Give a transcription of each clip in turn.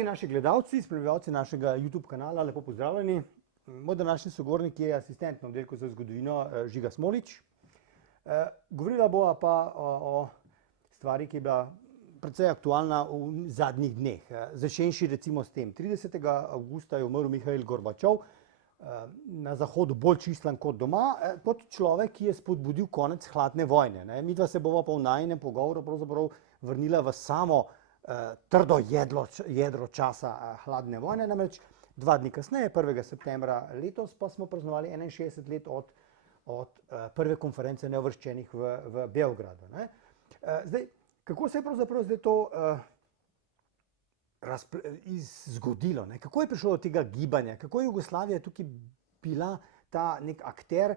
Dragi naši gledalci, spremljevalci našega YouTube kanala, lepo pozdravljeni. Moj današnji sogovornik je asistent na oddelku za zgodovino Žiga Smolič. Govorila bova pa o stvari, ki je bila precej aktualna v zadnjih dneh. Začenši recimo s tem. 30. avgusta je umrl Mihail Gorbačov, na Zahodu bolj čistlan kot doma, kot človek, ki je spodbudil konec hladne vojne. Midva se bova pa v najinem pogovoru pravzaprav vrnila v samo trdo jedro časa hladne vojne, namreč 2 dni kasneje, 1. septembra letos, pa smo praznovali 61 let od prve konference neuvrščenih v Beogradu. Zdaj, kako se je pravzaprav zdaj to zgodilo? Kako je prišlo do tega gibanja? Kako je Jugoslavija tukaj bila ta nek akter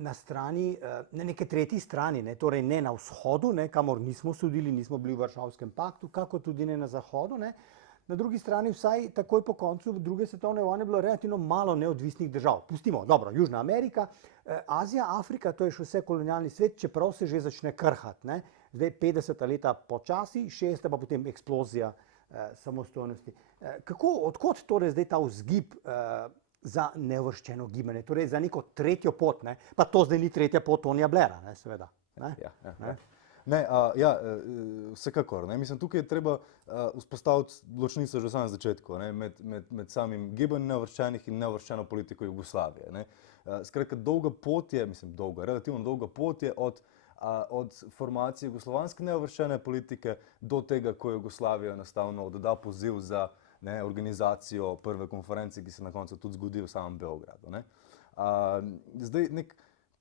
na strani, na neke tretji strani, torej ne na vzhodu, kamor nismo sodili, nismo bili v Varšavskem paktu, kako tudi ne na zahodu. Na drugi strani, vsaj takoj po koncu druge svetovne vojne, bilo relativno malo neodvisnih držav. Pustimo, dobro, Južna Amerika, Azija, Afrika, to je še vse kolonialni svet, čeprav se že začne krhati. Zdaj 50. leta počasi, 60. pa potem eksplozija samostojnosti. Odkot torej zdaj ta vzgib za neuvrščeno gibanje, torej za neko tretjo pot, pa to zdaj ni tretja pot Tonija Blaira, seveda. Vsekakor. Mislim, tukaj je treba vzpostaviti ločnico že v samem začetku med samim gibanjem neuvrščenih in neuvrščeno politiko Jugoslavije. Skratka, dolga pot je, relativno dolga pot je od formacije jugoslovanske neuvrščene politike do tega, ko je Jugoslavija enostavno odda poziv za organizacijo prve konference, ki se na koncu tudi zgodi v samem Beogradu. Zdaj, nek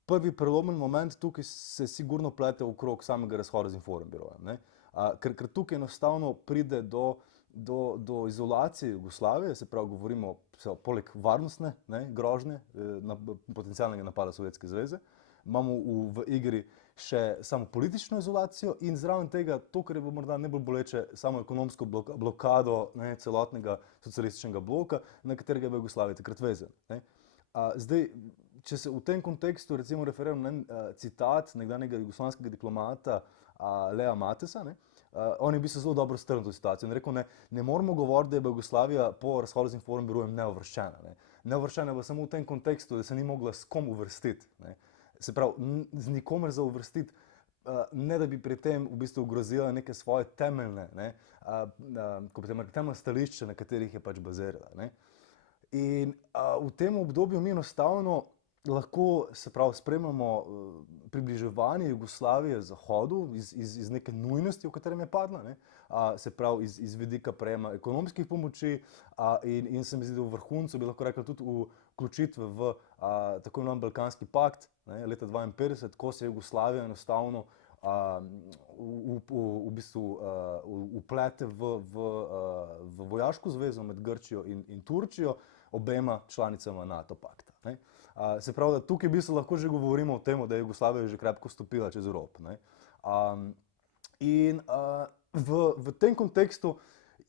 prvi prelomen moment tukaj se sigurno plete okrog samega razhoda z Informbirojem. Ker tukaj enostavno pride do izolacije Jugoslavije, se pravi, govorimo poleg varnostne grožnje, potencialnega napada Sovjetske zveze, imamo v igri še samo politično izolacijo in zraven tega to, kar je morda najbolj boleče, samo ekonomsko blokado celotnega socialističnega bloka, na katerega je Jugoslavija takrat vezan. Zdaj, če se v tem kontekstu recimo referiram na citat nekdanjega jugoslovanskega diplomata Lea Matesa, on je v bistvu zelo dobro strnil to situacijo in rekel, ne moramo govoriti, da je Jugoslavija po razhodu z Informbirojem neuvrščena. Neuvrščena je samo v tem kontekstu, da se ni mogla s kom uvrstiti. Se pravi, z nikomer za uvrstiti, ne da bi pri tem v bistvu ogrozila neke svoje temeljne, temeljne stališče, na katerih je pač bazirala. In v tem obdobju mi enostavno lahko, se pravi, spremljamo približevanje Jugoslavije Zahodu iz neke nujnosti, v katerem je padla, se pravi, iz vidika prejema ekonomskih pomoči in se mi zdi, da v vrhuncu bi lahko rekli tudi v vključitve v tako imenovan Balkanski pakt leta 1952, ko se je Jugoslavija enostavno v bistvu vplete v vojaško zvezo med Grčijo in Turčijo, obema članicama NATO pakta. Se pravi, da tukaj v bistvu lahko že govorimo o tem, da je Jugoslavija že krepko stopila čez rob. In v tem kontekstu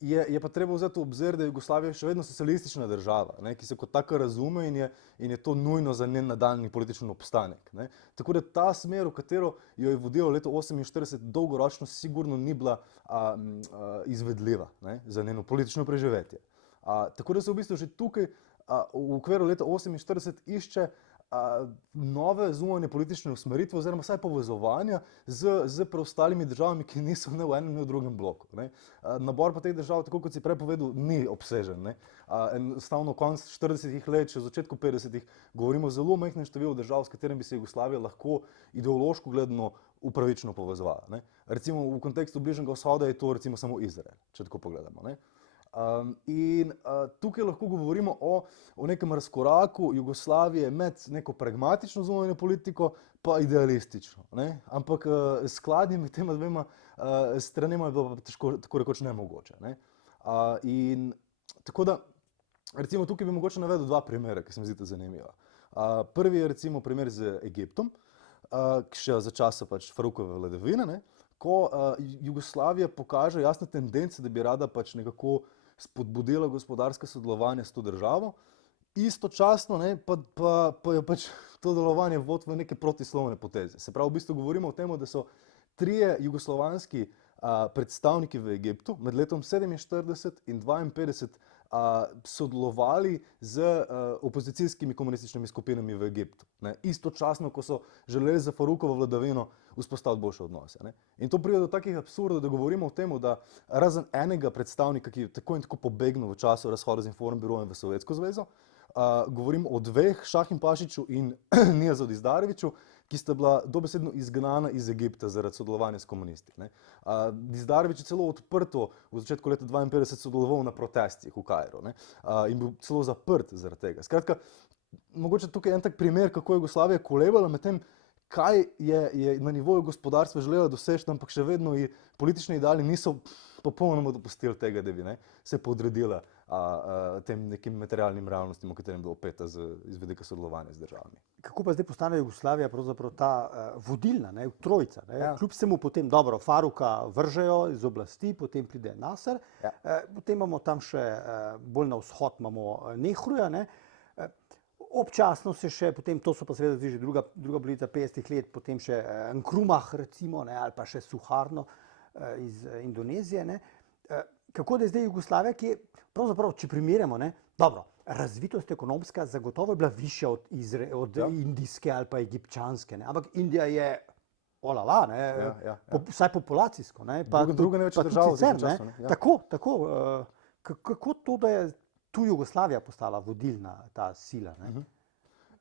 je pa treba vzeti v obzir, da je Jugoslavija še vedno socialistična država, ki se kot taka razume in je to nujno za njen nadaljnji politični obstanek. Tako da ta smer, v katero jo je vodilo leto 1948, dolgoročno sigurno ni bila izvedljiva za njeno politično preživetje. Tako da se v bistvu že tukaj v okviru leta 1948 išče nove zunanje politične usmeritve oziroma vsaj povezovanja z preostalimi državami, ki niso ne v enem ne v drugem bloku. Nabor pa teh držav, tako kot si prej povedal, ni obsežen. Enostavno konec 40-ih let, še v začetku 50-ih, govorimo o zelo majhnem številu držav, s katerimi bi se Jugoslavija lahko ideološko gledano upravično povezovala. Recimo v kontekstu Bližnjega vzhoda je to recimo samo Izrael, če tako pogledamo. In tukaj lahko govorimo o nekem razkoraku Jugoslavije med neko pragmatično zunanjo politiko pa idealistično. Ampak skladnje med tema dvema stranema je bilo težko, tako rekoč nemogoče. In tako da, recimo tukaj bi mogoče navedel 2 primera, ki se mi zdita zanimiva. Prvi je recimo primer z Egiptom, še za časa pač Farukove vladavine, ko Jugoslavija pokaže jasne tendence, da bi rada pač nekako spodbudila gospodarske sodelovanje s to državo, istočasno pa je pač to delovanje vod v neke protislovne poteze. Se pravi, v bistvu govorimo o tem, da so 3 jugoslovanski predstavniki v Egiptu med letom 47 in 52 sodelovali z opozicijskimi komunističnimi skupinami v Egiptu. Ne? Istočasno, ko so želeli za Farukovo vladavino vzpostaviti boljše odnose. Ne? In to pride do takih absurdov, da govorimo o tem, da razen enega predstavnika, ki je tako in tako pobegnil v času razhoda z Informbirojem v Sovjetsko zvezo, govorim o dveh, Šahim Pašiću in Nijazu Dizdareviću, ki sta bila dobesedno izgnana iz Egipta zaradi sodelovanja s komunisti. Dizdarević je celo odprto v začetku leta 52 sodeloval na protestih v Kairu, ne? In bil celo zaprt zaradi tega. Skratka, mogoče tukaj en tak primer, kako je Jugoslavija kolebala med tem, kaj je na nivoju gospodarstva želela doseči, ampak še vedno ji politični ideali niso popolnoma dopustili tega, da bi se podredila tem nekim materialnim realnostim, v katerem je bilo opeta iz vidika sodelovanja z državami. Kako pa zdaj postane Jugoslavija pravzaprav ta vodilna, trojica? Kljub vsemu potem, dobro, Faruka vržejo iz oblasti, potem pride Nasser, potem imamo tam še bolj na vzhod imamo Nehruja, občasno se še, potem to so pa seveda že druga polovica 50 let, potem še Nkrumah recimo, ali pa še Suharno iz Indonezije. Kako da je zdaj Jugoslavija, ki je pravzaprav, če primerjamo, dobro, razvitost ekonomska zagotovo je bila višja od indijske ali pa egipčanske, ampak Indija je olala, vsaj populacijsko, pa druga največja država v tem času. Tako, kako to, da je tu Jugoslavija postala vodilna ta sila?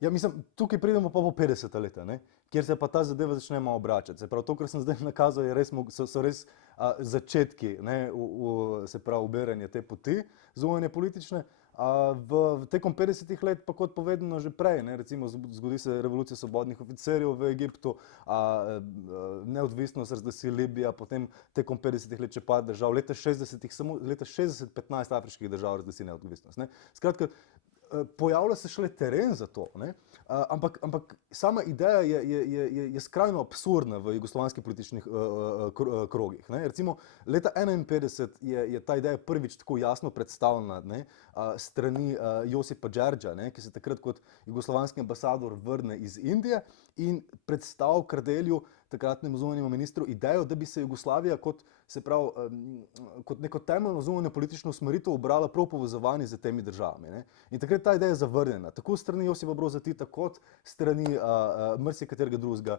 Ja, mislim, tukaj pridemo pa po 50 leta, kjer se pa ta zadeva začne malo obračati. Se pravi, to, kar sem zdaj nakazal, so res začetki, se pravi, ubiranje te poti zunanje politične. Tekom 50 let, pa kot povedano že prej, recimo zgodi se revolucija svobodnih oficerjev v Egiptu, neodvisnost razglasi Libija, potem tekom 50 let še par držav, leta 60 15 afriških držav razglasi neodvisnost. Skratka, pojavlja se šele teren za to, ampak sama ideja je skrajno absurdna v jugoslovanskih političnih krogih. Recimo, leta 51 je ta ideja prvič tako jasno predstavljena strani Josipa Đerđa, ki se takrat kot jugoslovanski ambasador vrne iz Indije in predstavil Kardelju, takratnemu zunanjemu ministru, idejo, da bi se Jugoslavija kot neko temeljno zunanjo politično usmeritev ubrala prav povezovanje z temi državami. In takrat ta ideja je zavrnjena, tako strani Josipa Broza Tita kot strani marsikaterega drugega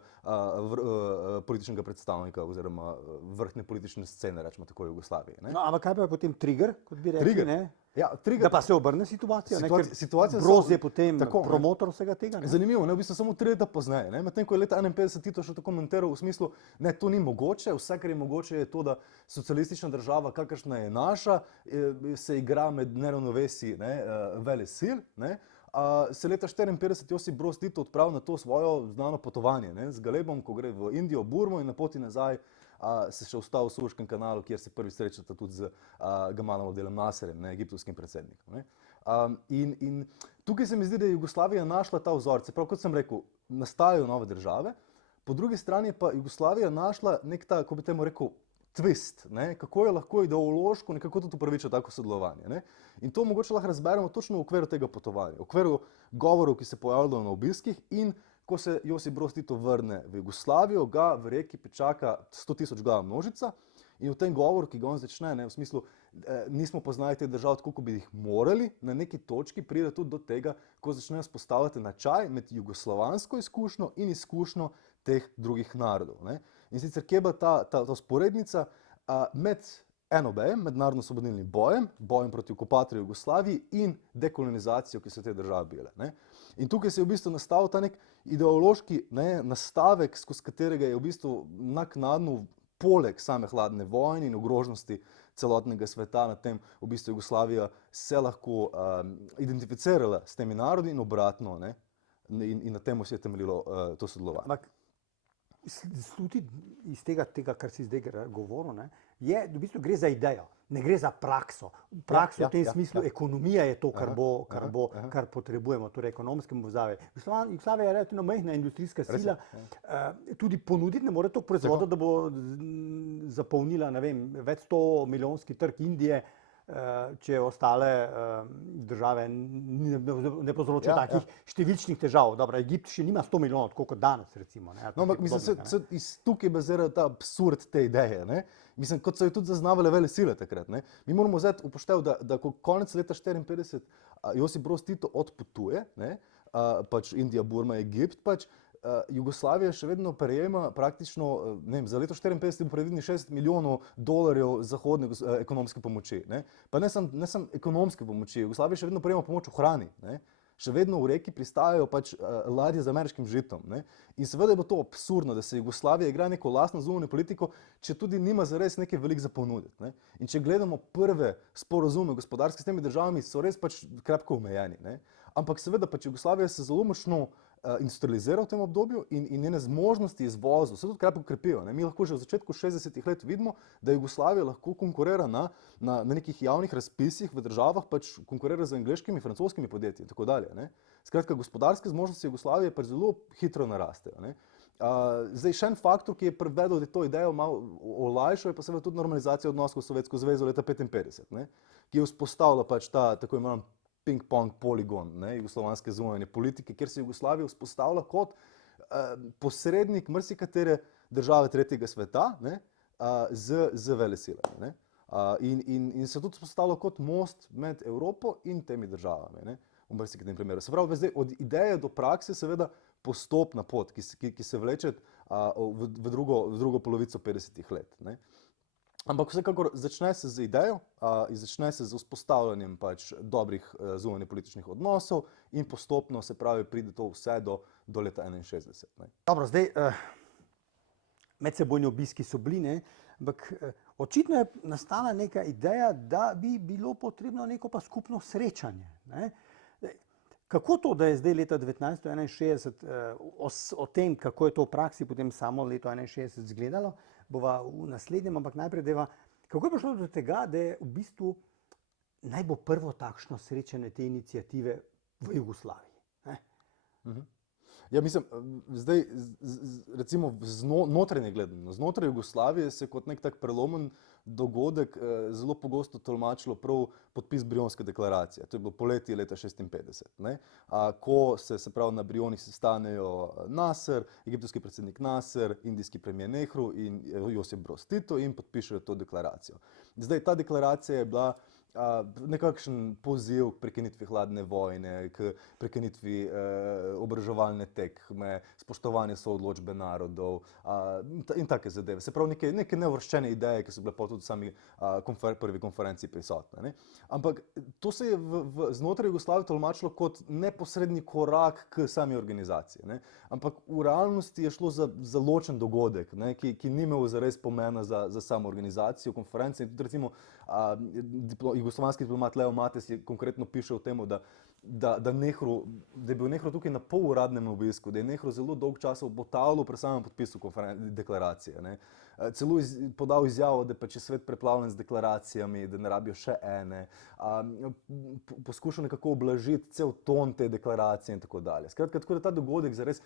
političnega predstavnika oziroma vrhne politične scene, rečemo tako, v Jugoslaviji. Ampak kaj pa je potem trigger, kot bi rekli? Da pa se obrne situacija, ker Broz je potem promotor vsega tega. Zanimivo, v bistvu samo 3 leta pozneje. Medtem ko je leta 51 Tito še to komentiral v smislu, to ni mogoče, vse, kar je mogoče, je to, da socialistična država, kakršna je naša, se igra med neravnovesji velesil. Se leta 54 Josip Broz Tito odpravil na to svojo znano potovanje z Galebom, ko gre v Indijo, Burmo in na poti nazaj se še ustavil v Sueškem kanalu, kjer se prvi srečata tudi z Gamalom Abdelom Nasserjem, egiptovskim predsednikom. In tukaj se mi zdi, da je Jugoslavija našla ta vzorec. Prav kot sem rekel, nastajajo nove države, po drugi strani pa Jugoslavija našla nek ta, kako bi temu rekel, twist, kako je lahko ideološko nekako tudi upravičiti tako sodelovanje. In to mogoče lahko razberemo točno v okviru tega potovanja, v okviru govorov, ki se pojavljajo na obiskih, in ko se Josip Broz Tito vrne v Jugoslavijo, ga v Reki pričaka 100 000 glava množica in v tem govoru, ki ga on začne, v smislu, nismo poznali te države tako, kot bi jih morali, na neki točki pride tudi do tega, ko začnejo vzpostavljati enačaj med jugoslovansko izkušnjo in izkušnjo teh drugih narodov. In sicer, kje je bila ta vzporednica med NOB-jem, mednarodno-osvobodilnim bojem proti okupatorju Jugoslaviji in dekolonizacijo, ki so te države bile. In tukaj se je v bistvu nastavil ta nek ideološki nastavek, skozi katerega je v bistvu naknadno, poleg same hladne vojne in ogroženosti celotnega sveta, na tem v bistvu Jugoslavija se lahko identificirala s temi narodi in obratno, in na tem se je temeljilo to sodelovanje. Sluti iz tega, kar si zdaj govoril, je, v bistvu gre za idejo, ne gre za prakso. Prakso v tem smislu, ekonomija je to, kar potrebujemo, torej ekonomske povezave. Jugoslavija je relativno majhna industrijska sila, tudi ponuditi ne more toliko proizvodov, da bo zapolnila, več 100 milijonski trg Indije, če ostale države ne povzročajo Ja, takih številčnih težav. Dobro, Egipt še nima 100 milijonov, tako kot danes, recimo. Ne, No, ampak mislim, iz tukaj bazira ta absurd te ideje. Ne? Mislim, kot so jo tudi zaznavale vele sile takrat. Ne? Mi moramo vzeti upoštev, da ko konec leta 1954 Josip Broz Tito odpotuje, ne? Pač Indija, Burma, Egipt, pač Jugoslavija še vedno prejema praktično, ne vem, za leto 1954 bo predvideni 60 milijonov dolarjev zahodne ekonomske pomoči. Ne? Pa ne samo ekonomske pomoči, Jugoslavija še vedno prejema pomoč v hrani. Ne? Še vedno v reki pristajajo pač ladje z ameriškim žitom. Ne? In seveda je bilo to absurdno, da se Jugoslavija igra neko lastno zunanjo politiko, če tudi nima zares nekaj veliko za ponuditi. Ne? In če gledamo prve sporazume gospodarske s temi državami, so res pač krepko omejeni. Ne? Ampak seveda pač Jugoslavija se zelo močno industrializira v tem obdobju in njene zmožnosti izvozu se tudi krepko krepijo. Ne? Mi lahko že v začetku 60-ih let vidimo, da Jugoslavija lahko konkurira na nekih javnih razpisih v državah, pač konkurira z angleškimi, francoskimi podjetji in tako dalje. Ne? Skratka, gospodarske zmožnosti Jugoslavije pač zelo hitro narastejo. Ne? Zdaj, še en faktor, ki je privedel to idejo malo olajšal, je pa seveda tudi normalizacija odnosov s Sovjetsko zvezo leta 1955, ne? Ki je vzpostavila pač ta tako imenovan ping-pong poligon, ne, jugoslovanske zunanje politike, kjer se Jugoslavija vzpostavlja kot posrednik marsikatere države tretjega sveta, ne, z velesilami. Ne. In se tudi vzpostavlja kot most med Evropo in temi državami, ne, v marsikaterem primeru. Se pravi, zdaj od ideje do prakse seveda postopna pot, ki se vleče v drugo polovico 50-ih let. Ne. Ampak vsekakor začne se z idejo in začne se z vzpostavljanjem pač dobrih zunanje političnih odnosov in postopno, se pravi, pride to vse do leta 1961. Ne. Dobro, zdaj medsebojni obiski so bili, ne, ampak očitno je nastala neka ideja, da bi bilo potrebno neko pa skupno srečanje. Ne. Kako to, da je zdaj leta 1961 o tem, kako je to v praksi potem samo leto 1961 izgledalo, bova v naslednjem, ampak najprej deva, kako je prišlo do tega, da je v bistvu naj bo prvo takšno srečanje te iniciative v Jugoslaviji? Ne? Ja, mislim, zdaj, recimo, notranje gledano, znotraj Jugoslavije se kot nek tak prelomen dogodek zelo pogosto tolmačilo prav podpis Brionske deklaracije. To je bilo poleti leta 1956, ne? Ko se pravi, na Brionih sestanejo Nasser, egiptovski predsednik Nasser, indijski premijer Nehru in Josip Broz Tito in podpišejo to deklaracijo. Zdaj, ta deklaracija je bila nekakšen poziv k prekinitvi hladne vojne, k prekinitvi obraževalne tekme, spoštovanje soodločbe narodov in take zadeve. Se pravi, neke neuvrščene ideje, ki so bile tudi v sami prvi konferenciji prisotne. Ne? Ampak to se je znotraj Jugoslavije tolmačilo kot neposredni korak k sami organizaciji. Ne? Ampak v realnosti je šlo za ločen dogodek, ne? Ki ni imel zares pomena za samo organizacijo konference. In tudi recimo jugoslovanski diplomat Leo Mates je konkretno piše o tem, da je bil Nehru tukaj na poluradnem obisku, da je Nehru zelo dolg čas obotavljal pri samem podpisu deklaracije. Ne. Celo podal izjavo, da pač je svet preplavljen z deklaracijami, da ne rabijo še ene. Poskušal nekako oblažiti cel ton te deklaracije in tako dalje. Skratka, tako da ta dogodek zares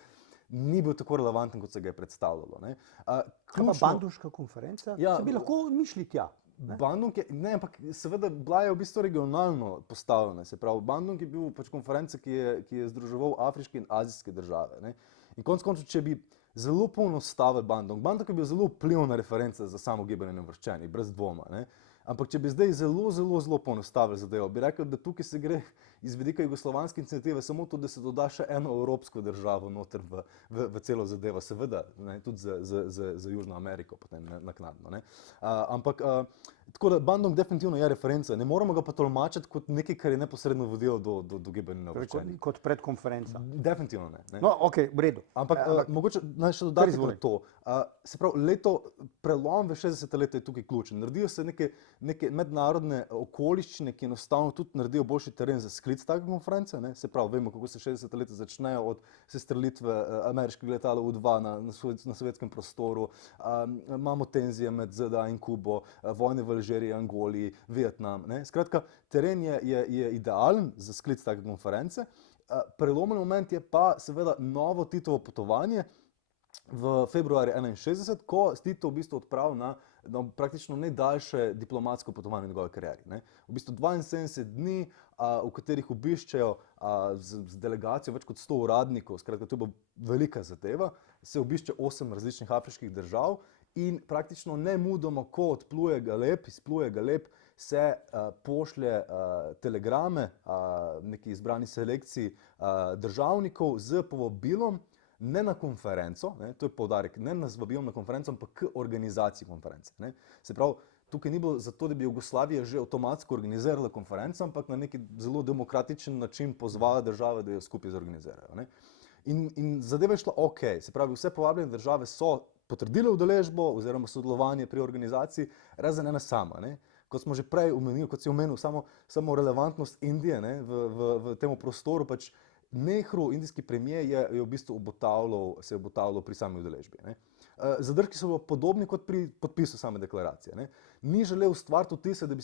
ni bil tako relevanten, kot se ga je predstavljalo. Ne. Kaj pa Bandunška konferenca? Ja, se bi lahko mišli tja. Bandung je, ne, ampak seveda bila je v bistvu regionalno postavljena. Se pravi, Bandung je bil pač konferenca, ki je združeval afriške in azijske države. Ne. In konec koncev, če bi zelo poenostavili Bandung je bil zelo vplivna referenca za samo gibanje neuvrščenih, brez dvoma. Ne. Ampak če bi zdaj zelo poenostavili zadevo, bi rekel, da tukaj se gre iz vidika jugoslovanske iniciative samo to, da se doda še eno evropsko državo noter v celo zadevo, seveda, ne, tudi za Južno Ameriko potem naknadno. Ne. Ampak tako da Bandung definitivno je referenca, ne moramo ga pa tolmačiti kot nekaj, kar je neposredno vodilo do gibanja neuvrščenih. Kot predkonferenca. Definitivno ne. No, okej, v redu. Ampak mogoče naj še dodati na to. Se pravi, prelom v 60. leta je tukaj ključen. Naredijo se neke mednarodne okoliščine, ki enostavno tudi naredijo boljši teren za sklic take konference. Ne? Se pravi, vemo, kako se 60. leta začnejo od sestrelitve ameriškega letala U-2 na sovjetskem prostoru. Imamo tenzije med ZDA in Kubo, vojne v Alžiriji, Angoliji, Vietnam. Ne? Skratka, teren je idealen za sklic take konference. Prelomen moment je pa seveda novo Titovo potovanje v februarju 1961, ko Tito v bistvu odpravil na praktično najdaljše diplomatsko potovanje v njegovi karieri. Ne. V bistvu 72 dni, v katerih obiščejo z delegacijo več kot 100 uradnikov, skratka, to je bila velika zadeva, se obišče 8 različnih afriških držav in praktično nemudoma, ko izpluje Galeb, se pošlje telegrame neki izbrani selekciji državnikov z povabilom, ne na konferenco, ne, to je poudarek, ne nas vabijo na konferenco, ampak k organizaciji konference. Ne. Se pravi, tukaj ni bilo zato, da bi Jugoslavija že avtomatsko organizirala konferenco, ampak na neki zelo demokratičen način pozvala države, da jo skupaj zorganizirajo. Ne. In zadeva je šla ok, se pravi, vse povabljene države so potrdile udeležbo oziroma sodelovanje pri organizaciji, razen ena sama. Ne. Kot smo že prej omenili, kot si omenil, samo relevantnost Indije, ne, v tem prostoru, pač Nehru, indijski premijer, je v bistvu obotavljal pri sami udeležbi. Ne. Zadržki so bili podobni kot pri podpisu same deklaracije. Ne. Ni želel ustvariti vtisa, da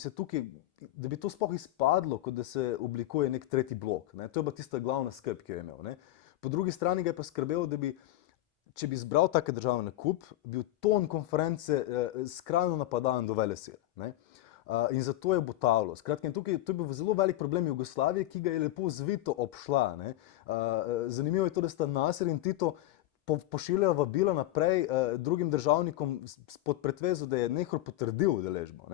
bi to sploh izpadlo, kot da se oblikuje nek tretji blok. Ne. To je bila tista glavna skrb, ki jo je imel. Ne. Po drugi strani ga je pa skrbel, da bi, če bi izbral take države na kup, bil ton konference skrajno napadalen do velesil. In zato je obotavljal. Skratka, tukaj to je bil zelo velik problem Jugoslavije, ki ga je lepo zvito obšla. Ne. Zanimivo je to, da sta Nasser in Tito pošiljajo vabila naprej drugim državnikom pod pretvezo, da je Nehru potrdil udeležbo.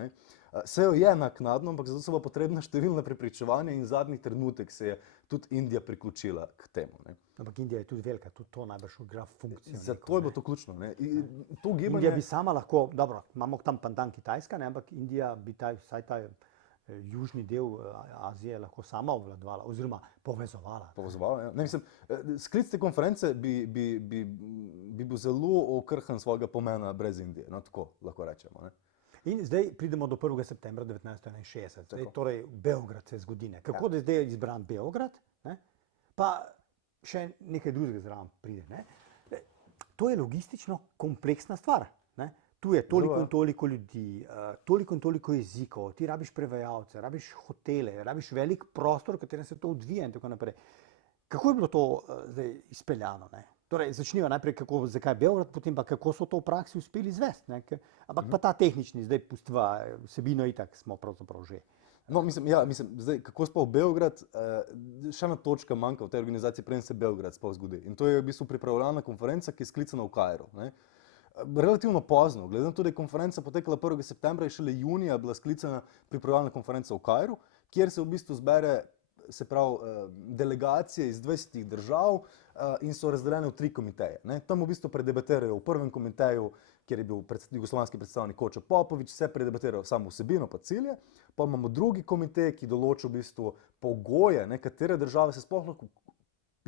Se jo je naknadno, ampak zato so bila potrebna številna prepričevanja in zadnji trenutek se je tudi Indija priključila k temu. Ne. Ampak Indija je tudi velika, tudi to najbrž igra funkcijo. Zato je bilo to ključno. Ne. To gibanje... Indija bi sama lahko, dobro, imamo tam pandan Kitajska, ne, ampak Indija bi vsaj ta južni del Azije lahko sama obvladovala oziroma povezovala. Povezovala, ja. Ne, mislim, sklic te konference bi bil zelo okrhan svojega pomena brez Indije, no tako lahko rečemo. Ne. In zdaj pridemo do 1. septembra 1961. Zdaj, torej Beograd se zgodi. Kako da je zdaj izbran Beograd, ne? Pa še nekaj drugega zraven pride. Ne? To je logistično kompleksna stvar. Ne? Tu je toliko in toliko ljudi, toliko in toliko jezikov, ti rabiš prevajalce, rabiš hotele, rabiš velik prostor, v katerem se to odvija in tako naprej. Kako je bilo to zdaj izpeljano? Ne? Torej, začniva najprej, zakaj Beograd, potem pa kako so to v praksi uspeli izvesti. Ampak pa ta tehnični, zdaj pustiva vsebino itak smo pravzaprav že. No, mislim, zdaj, kako sploh Beograd, še ena točka manjka v tej organizaciji, preden se Beograd sploh zgodi. In to je v bistvu pripravljalna konferenca, ki je sklicana v Kairu. Ne. Relativno pozno, glede na to, da je konferenca potekala 1. septembra in šele junija bila sklicana pripravljalna konferenca v Kairu, kjer se v bistvu zbere, se pravi, delegacije iz 20 držav in so razdeljene v 3 komiteje. Ne. Tam v bistvu predebatirajo v prvem komiteju, kjer je bil jugoslovanski predstavnik Kočo Popovič, se predebatirajo samo vsebino pa cilje, pa imamo drugi komitej, ki določa v bistvu pogoje, ne, katere države je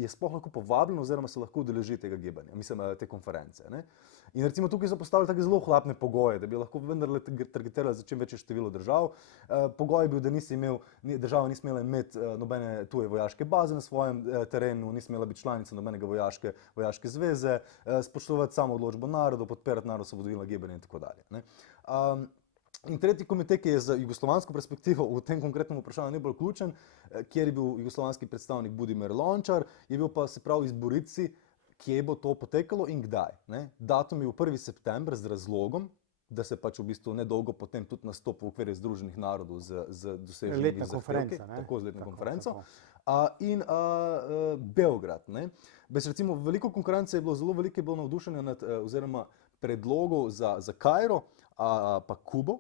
sploh lahko povabljeno oziroma se lahko udeleži tega gibanja, te konference. Ne. In recimo tukaj so postavili take zelo ohlapne pogoje, da bi lahko vendarle targetirali za čim večje število držav. Pogoj je bil, da država ni smela imeti nobene tuje vojaške baze na svojem terenu, ni smela biti članica nobenega vojaške zveze, spoštovati samo odločbo narodov, podpirati narodosvobodilno gibanje in tako dalje. Ne. In tretji komitej, ki je za jugoslovansko perspektivo v tem konkretnem vprašanju najbolj ključen, kjer je bil jugoslovanski predstavnik Budimir Lončar, je bil pa se pravi izboriti si, kje bo to potekalo in kdaj. Ne. Datum je bil 1. september z razlogom, da se pač v bistvu nedolgo potem tudi nastopi v okviru Združenih narodov z doseženimi zahtevki. Tako, z letno konferenco. In Beograd. Ne. Bez recimo veliko konkurence je bilo, zelo veliko je bilo navdušenja nad oziroma predlogov za Kairo pa Kubo.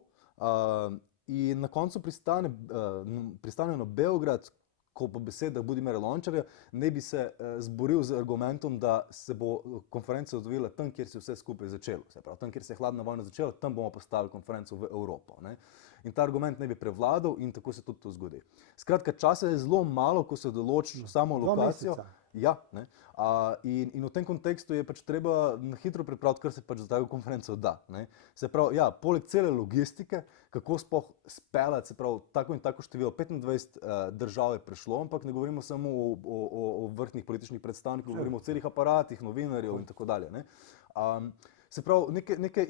In na koncu pristanejo na Beograd, ko po besedah Budimira Lončarja ne bi se zboril z argumentom, da se bo konferenca odvila tam, kjer se vse skupaj začelo. Se pravi, tam, kjer se je hladna vojna začela, tam bomo postavili konferenco v Evropo. Ne. In ta argument ne bi prevladal in tako se tudi to zgodi. Skratka, časa je zelo malo, ko se določi samo lokacijo. 2 meseca. Ja, ne. In v tem kontekstu je pač treba na hitro pripraviti, kar se pač za tako konferenco da. Ne. Se pravi, ja, poleg cele logistike, kako sploh speljati, se pravi, tako in tako število, 25 držav je prišlo, ampak ne govorimo samo o vrhnih političnih predstavnikih, govorimo o celih aparatih, novinarjev in tako dalje. Ne. Se pravi, neke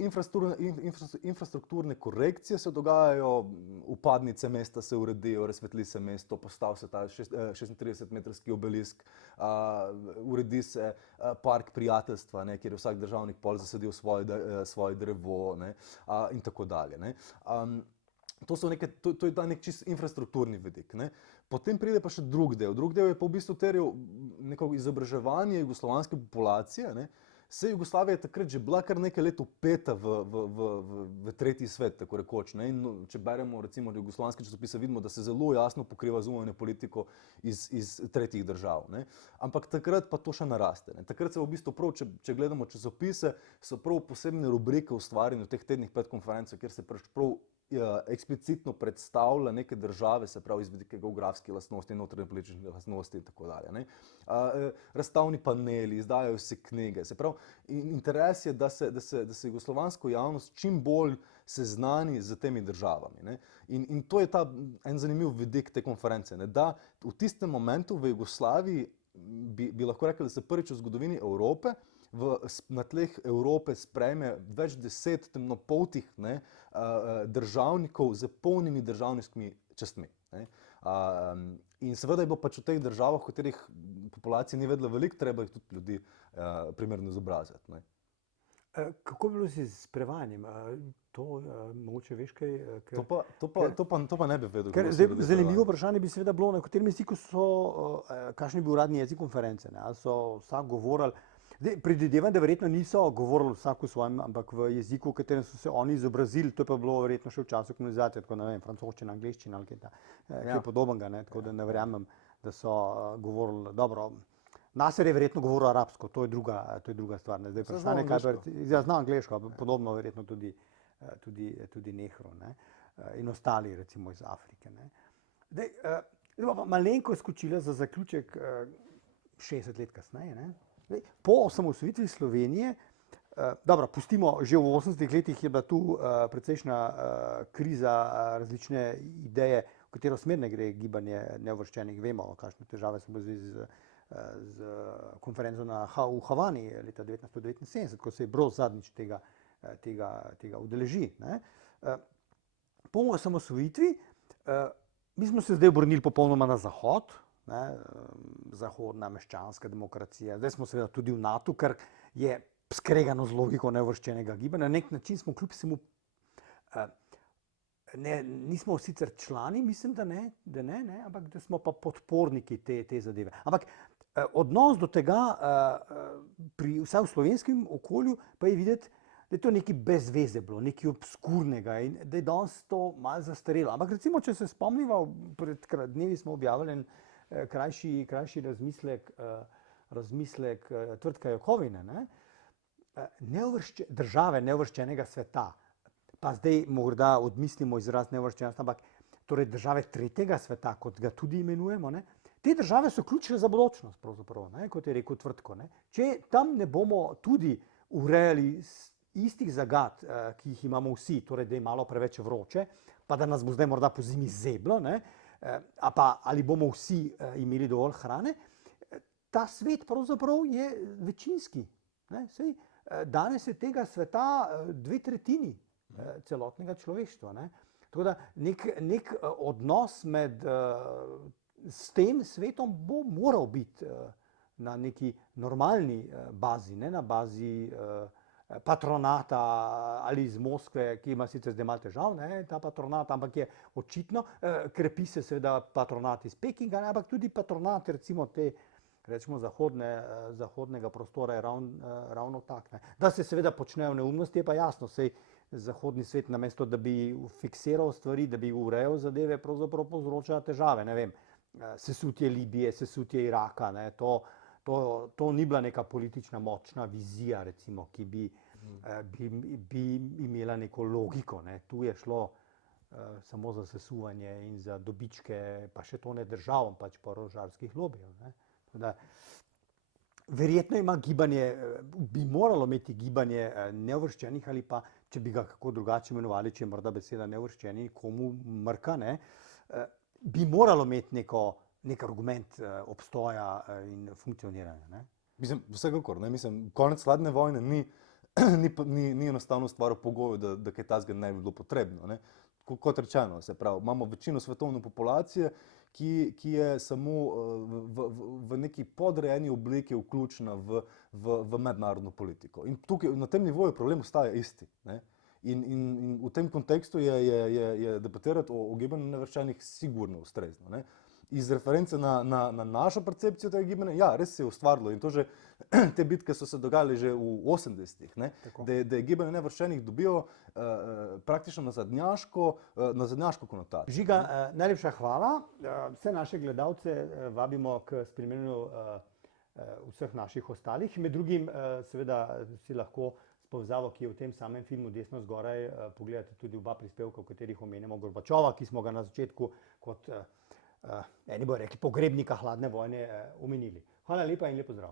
infrastrukturne korekcije se dogajajo, upadnice mesta se uredijo, razsvetli se mesto, postavi se ta 36-metrski obelisk, uredi se park prijateljstva, ne, kjer je vsak državnik pol zasadil svoje drevo, ne, in tako dalje. Ne. To je ta nek čist infrastrukturni vidik. Ne. Potem pride pa še drug del. Drug del je pa v bistvu terjal neko izobraževanje jugoslovanske populacije. Ne. Saj Jugoslavija je takrat že bila kar nekaj let vpeta v tretji svet, tako rekoč. Ne? In če beremo recimo jugoslovanske časopise, vidimo, da se zelo jasno pokriva zunanjo politiko iz tretjih držav. Ne? Ampak takrat pa to še naraste. Ne? Takrat se v bistvu prav, če gledamo časopise, so prav posebne rubrike ustvarjene v teh tednih pred konferenco, kjer se prav eksplicitno predstavlja neke države, se pravi iz vidika geografske lastnosti, notranje politične lastnosti in tako dalje. Ne? Razstavni paneli, izdajajo se knjige. Se pravi, interes je, da se jugoslovansko javnost čim bolj seznani z temi državami. Ne? In to je en zanimiv vidik te konference, ne? Da v tistem momentu v Jugoslaviji bi lahko rekli, da se prvič v zgodovini Evrope na tleh Evrope sprejme več 10 temnopoltih državnikov z polnimi državniškimi častmi. Ne. In seveda je bilo pač v teh državah, v katerih populacija ni vedela veliko, treba jih tudi ljudi primerno izobraziti. Ne. Kako je bilo s prevajanjem? To mogoče veš kaj? To pa ne bi vedel. Zanimivo vprašanje bi seveda bilo, na katerem jeziku kakšen je bil uradni jezik konference. Ne? Ali so vsak govorili, predvidevam, da verjetno niso govorili vsak v svojem, ampak v jeziku, v katerem so se oni izobrazili, to je pa bilo verjetno še v času komunizacije, tako ne vem, francoščina, angleščina ali kaj podobnega, ne? Tako da ne verjamem, da so govorili dobro. Nasser je verjetno govoril arabsko, to je druga stvar. Ne? Zdaj vprašanje, kaj zna angleško, podobno verjetno tudi Nehru, ne? In ostali recimo iz Afrike. Ne? Zdaj pa malenko skočila za zaključek 60 let kasneje. Ne? Po osamosvojitvi Slovenije, dobro, pustimo, že v 80-ih letih je bila tu precejšnja kriza, različne ideje, v katero smer ne gre gibanje neuvrščenih. Vemo, kakšne težave so bile z konferenco v Havani leta 1979, ko se je Broz zadnjič tega udeleži. Po osamosvojitvi, mi smo se zdaj obrnili popolnoma na zahod, zahodna meščanska demokracija. Zdaj smo seveda tudi v NATO, kar je skregano z logiko neuvrščenega gibanja. Na nek način smo kljub vsemu, nismo sicer člani, mislim, da ne, ampak da smo pa podporniki te zadeve. Ampak odnos do tega, vsaj v slovenskem okolju, pa je videti, da je to nekaj brez veze bilo, nekaj obskurnega in da je danes to malo zastarelo. Ampak recimo, če se spomnimo, pred dnevi smo objavili en krajši razmislek Tvrtka Jakovine, države neuvrščenega sveta, pa zdaj morda odmislimo izraz neuvrščenost, ampak torej države tretjega sveta, kot ga tudi imenujemo, ne, te države so ključne za bodočnost, pravzaprav, ne, kot je rekel Tvrtko. Ne. Če tam ne bomo tudi urejali istih zagad, ki jih imamo vsi, torej da je malo preveč vroče, pa da nas bo zdaj morda po zimi zeblo, ne, ali bomo vsi imeli dovolj hrane, ta svet pravzaprav je večinski. Sej, danes je tega sveta 2/3 celotnega človeštva. Ne. Tako da nek odnos s tem svetom bo moral biti na neki normalni bazi, ne na bazi patronata ali iz Moskve, ki ima sicer zdaj malo težav, ne, ta patronat, ampak je očitno, krepi se seveda patronat iz Pekinga, ne, ampak tudi patronat recimo recimo zahodnega prostora je ravno tak. Ne. Da se seveda počnejo neumnosti, je pa jasno, sej zahodni svet namesto, da bi fiksiral stvari, da bi urejal zadeve, pravzaprav povzroča težave, ne vem, sesutje Libije, sesutje Iraka, ne, to ni bila neka politična močna vizija, recimo, ki bi imela neko logiko. Ne. Tu je šlo samo za sesuvanje in za dobičke, pa še to ne držav, pač pa orožarskih lobijev. Ne. Verjetno bi moralo imeti gibanje neuvrščenih ali pa, če bi ga kako drugače imenovali, če je morda beseda neuvrščeni komu mrka, ne, bi moralo imeti nek argument obstoja in funkcioniranja. Ne? Mislim, vsekakor, ne? Mislim, konec hladne vojne ni ni enostavno stvar v pogoju, da kaj takega ne bi bilo potrebno. Ne. Kot rečeno, se pravi, imamo večino svetovne populacije, ki je samo v neki podrejeni obliki vključena v mednarodno politiko. In tukaj na tem nivoju problem ostaja isti. Ne. In v tem kontekstu je debatirati o gibanju nevrščenih sigurno ustrezno. Ne. Iz reference na našo percepcijo tega gibanja, ja, res se je ustvarilo in to že te bitke so se dogajale že v 80-ih, da je gibanje nevrščenih dobilo praktično nazadnjaško konotacijo. Žiga, najlepša hvala. Vse naše gledalce vabimo k spremljanju vseh naših ostalih. Med drugim seveda si lahko s povezavo, ki je v tem samem filmu desno zgoraj, pogledate tudi oba prispevka, v katerih omenjamo Gorbačova, ki smo ga na začetku kot eni bojo rekli pogrebnika hladne vojne omenili. Hvala lepa in lep pozdrav.